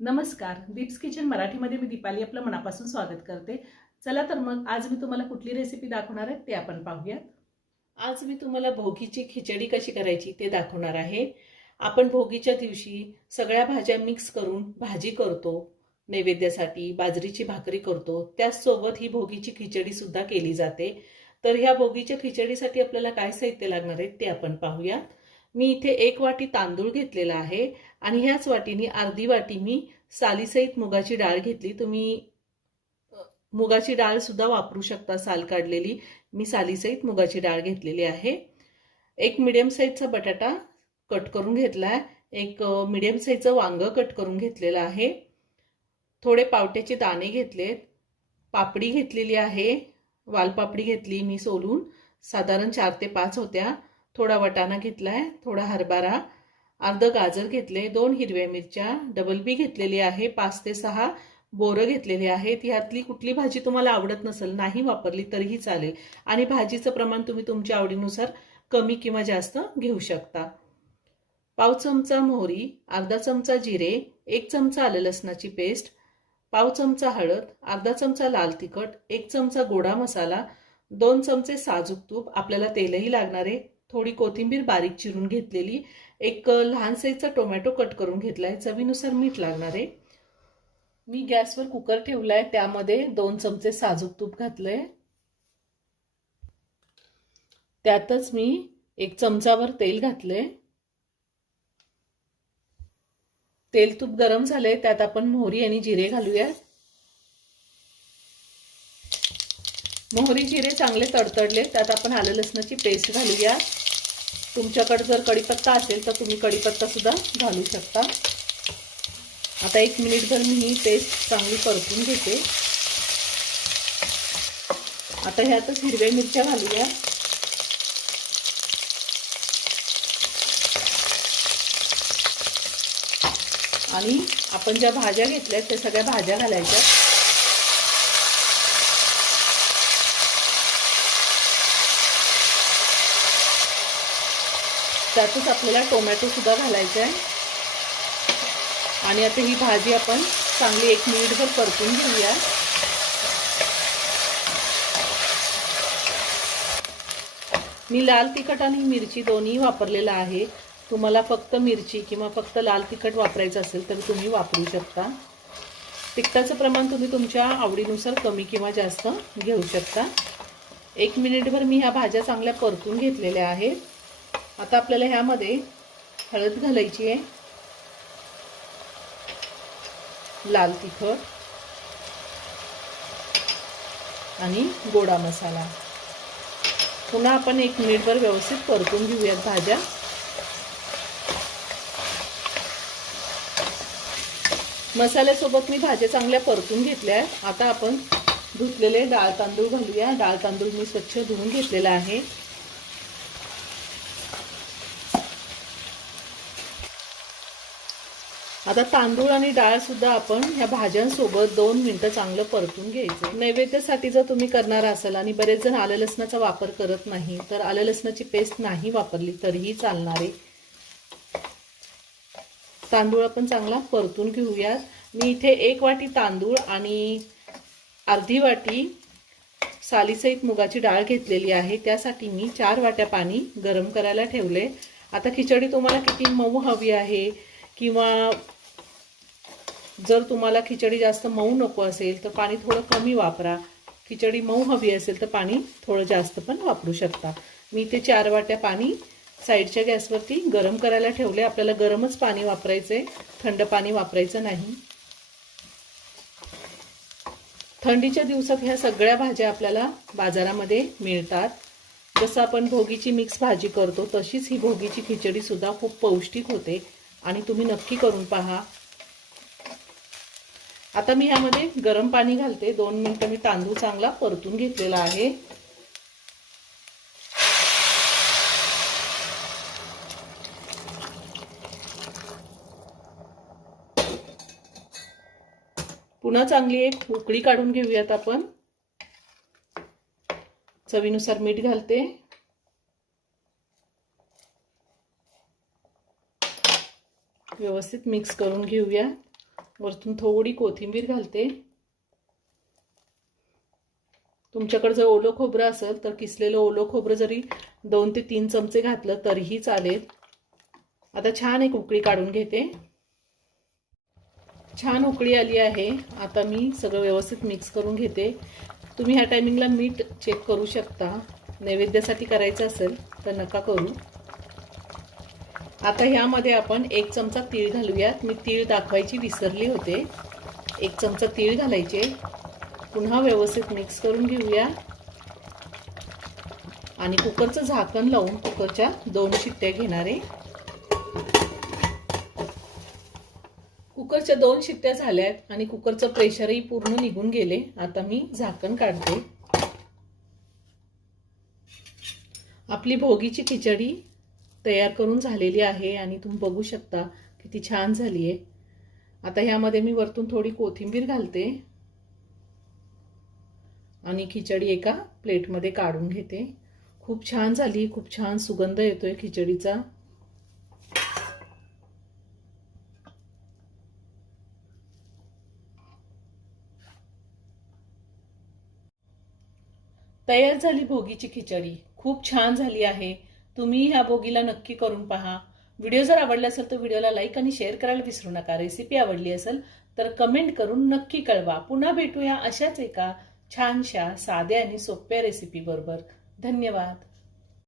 नमस्कार, दीप्स किचन मराठीमध्ये मी दीपाली आपलं मनापासून स्वागत करते। चला तर मग आज मी तुम्हाला कुठली रेसिपी दाखवणार आहे ते आपण पाहूयात। आज मी तुम्हाला भोगीची खिचडी कशी करायची ते दाखवणार आहे। आपण भोगीच्या दिवशी सगळ्या भाज्या मिक्स करून भाजी करतो, नैवेद्यासाठी बाजरीची भाकरी करतो, त्याचसोबत ही भोगीची खिचडी सुद्धा केली जाते। तर ह्या भोगीच्या खिचडीसाठी आपल्याला काय साहित्य लागणार आहे ते आपण पाहूयात। मी इथे 1 वाटी तांदूळ घेतलेला आहे आणि ह्याच वाटीने अर्धी वाटी मी सालीसहित मुगाची डाळ घेतली। तुम्ही मुगाची डाळ सुद्धा वापरू शकता, साल काढलेली। मी सालीसहित मुगाची डाळ घेतलेली आहे। एक मीडियम साईजचा बटाटा कट करून घेतलाय, एक मीडियम साईजचं वांग कट करून घेतलेलं आहे, थोडे पावट्याचे दाणे घेतलेत, पापडी घेतलेली आहे, वालपापडी घेतली मी सोलून, साधारण 4 ते 5 होत्या, थोडा वटाणा घेतलाय, थोडा हरभरा, अर्ध गाजर घेतले, 2 हिरव्या मिरच्या, डबल बी घेतलेली आहे, 5 ते 6 बोरं घेतलेली आहेत। यातली कुठली भाजी तुम्हाला आवडत नसेल, नाही वापरली तरीही चालेल आणि भाजीचं प्रमाण तुम्ही तुमच्या आवडीनुसार कमी किंवा जास्त घेऊ शकता। पाव चमचा मोहरी, अर्धा चमचा जिरे, 1 चमचा आलं लसणाची पेस्ट, पाव चमचा हळद, अर्धा चमचा लाल तिखट, 1 चमचा गोडा मसाला, 2 चमचे साजूक तूप, आपल्याला तेलही लागणार आहे, थोडी कोथिंबीर बारीक चिरून घेतलेली, एक लहान साईजचा टोमॅटो कट करून घेतलाय, चवीनुसार मीठ लागणार आहे। मी गॅसवर कुकर ठेवलाय, त्यामध्ये 2 चमचे साजूक तूप घातलंय, त्यातच मी 1 चमचावर तेल घातलंय। तेल तूप गरम झाले, त्यात आपण मोहरी आणि जिरे घालूया। मोहरी जिरे चांगले तडतडले, त्यात आपण आलं लसणाची पेस्ट घालूया। तुमच्याकडे जर कढीपत्ता असेल तर तुम्ही कढीपत्ता सुद्धा घालू शकता। आता 1 मिनिटभर मी ही पेस्ट चांगली परतून घेते। आता ह्यातच हिरव्या मिरच्या घालूया, आणि आपण ज्या भाज्या घेतल्यात त्या सगळ्या भाज्या घालायच्या। त्यातच आपल्याला टोमॅटो सुद्धा घालायचा आहे आणि आता ही भाजी आपण चांगली 1 मिनिटभर परतून घेऊया। मी लाल तिखट आणि मिरची दोन्ही वापरलेला आहे। तुम्हाला फक्त मिरची किंवा फक्त लाल तिखट वापरायचं असेल तर तुम्ही वापरू शकता। तिखटाचं प्रमाण तुम्ही तुमच्या आवडीनुसार कमी किंवा जास्त घेऊ शकता। 1 मिनिटभर मी ह्या भाज्या चांगल्या परतून घेतलेल्या आहेत। आता आपल्याला ह्यामध्ये हळद घालायची आहे, लाल तिखट आणि गोडा मसाला। पुन्हा आपण 1 मिनिटभर व्यवस्थित परतून घेऊयात भाज्या। मसाल्यासोबत मी भाज्या चांगल्या परतून घेतल्या। आता आपण धुतलेले डाळ तांदूळ घालूया। डाळ तांदूळ मी स्वच्छ धुवून घेतलेला आहे। आता तांदूळ आणि डाळ सुद्धा आपण ह्या भाज्यांसोबत 2 मिनिटं चांगलं परतून घ्यायचं। नैवेद्यासाठी जर तुम्ही करणार असाल आणि बरेच जण आलं लसणाचा वापर करत नाही तर आलं लसणाची पेस्ट नाही वापरली तरीही चालणार आहे। तांदूळ आपण चांगला परतून घेऊया। मी इथे 1 वाटी तांदूळ आणि अर्धी वाटी सालीसहित मुगाची डाळ घेतलेली आहे, त्यासाठी मी 4 वाट्या पाणी गरम करायला ठेवले। आता खिचडी तुम्हाला किती मऊ हवी आहे किंवा जर तुम्हाला खिचडी जास्त मऊ नको असेल तर पाणी थोडं कमी वापरा, खिचडी मऊ हवी असेल तर पाणी थोडं जास्त पण वापरू शकता। मी इथे 4 वाट्या पाणी साईडच्या गॅसवरती गरम करायला ठेवले। आपल्याला गरमच पाणी वापरायचंय, थंड पाणी वापरायचं नाही। थंडीच्या दिवसात ह्या सगळ्या भाज्या आपल्याला बाजारामध्ये मिळतात। जसं आपण भोगीची मिक्स भाजी करतो तशीच ही भोगीची खिचडी सुद्धा खूप पौष्टिक होते आणि तुम्ही नक्की करून पहा। आता मी यामध्ये गरम पाणी घालते। 2 मिनिटं मी तांदूळ चांगला परतून घेतलेला आहे। पुन्हा चांगली एक उकळी काढून घेऊयात आपण। चवीनुसार मीठ घालते, व्यवस्थित मिक्स करून घेऊया वरतून थोडी कोथिंबीर घालते. तुमच्याकडे जर ओलं खोबरं असेल तर किसलेलं ओलं खोबरं जरी 2 ते 3 चमचे घातलं तरीही चालेल. आता छान एक उकळी काढून घेते. छान उकळी आली आहे. आता मी सगळं व्यवस्थित मिक्स करून घेते. तुम्ही ह्या टायमिंगला मीठ चेक करू शकता. नैवेद्यासाठी करायचं असेल तर नका करू. आता ह्यामध्ये आपण 1 चमचा तीळ घालूयात. मी तीळ दाखवायची विसरली होते. 1 चमचा तीळ घालायचे. पुन्हा व्यवस्थित मिक्स करून घेऊया आणि कुकरचं झाकण लावून कुकरच्या 2 शिट्ट्या घेणारे. कुकरच्या 2 शिट्ट्या झाल्यात आणि कुकरचं प्रेशरही पूर्ण निघून गेले. आता मी झाकण काढते. आपली भोगीची खिचडी तयार करून झालेली आहे आणि तुम्ही बघू शकता किती छान झाली आहे. आता ह्यामध्ये मी वरतून थोडी कोथिंबीर घालते आणि खिचडी एका प्लेटमध्ये काढून घेते. खूप छान झाली. खूप छान सुगंध येतोय खिचडीचा. तयार झाली भोगीची खिचडी. खूप छान झाली आहे. तुम्ही ह्या भोगीला नक्की करून पहा. व्हिडिओ जर आवडला असेल तर व्हिडिओला लाईक आणि शेअर करायला विसरू नका. रेसिपी आवडली असेल तर कमेंट करून नक्की कळवा. पुन्हा भेटूया अशाच एका छानशा साध्या आणि सोप्या रेसिपी बरोबर. धन्यवाद.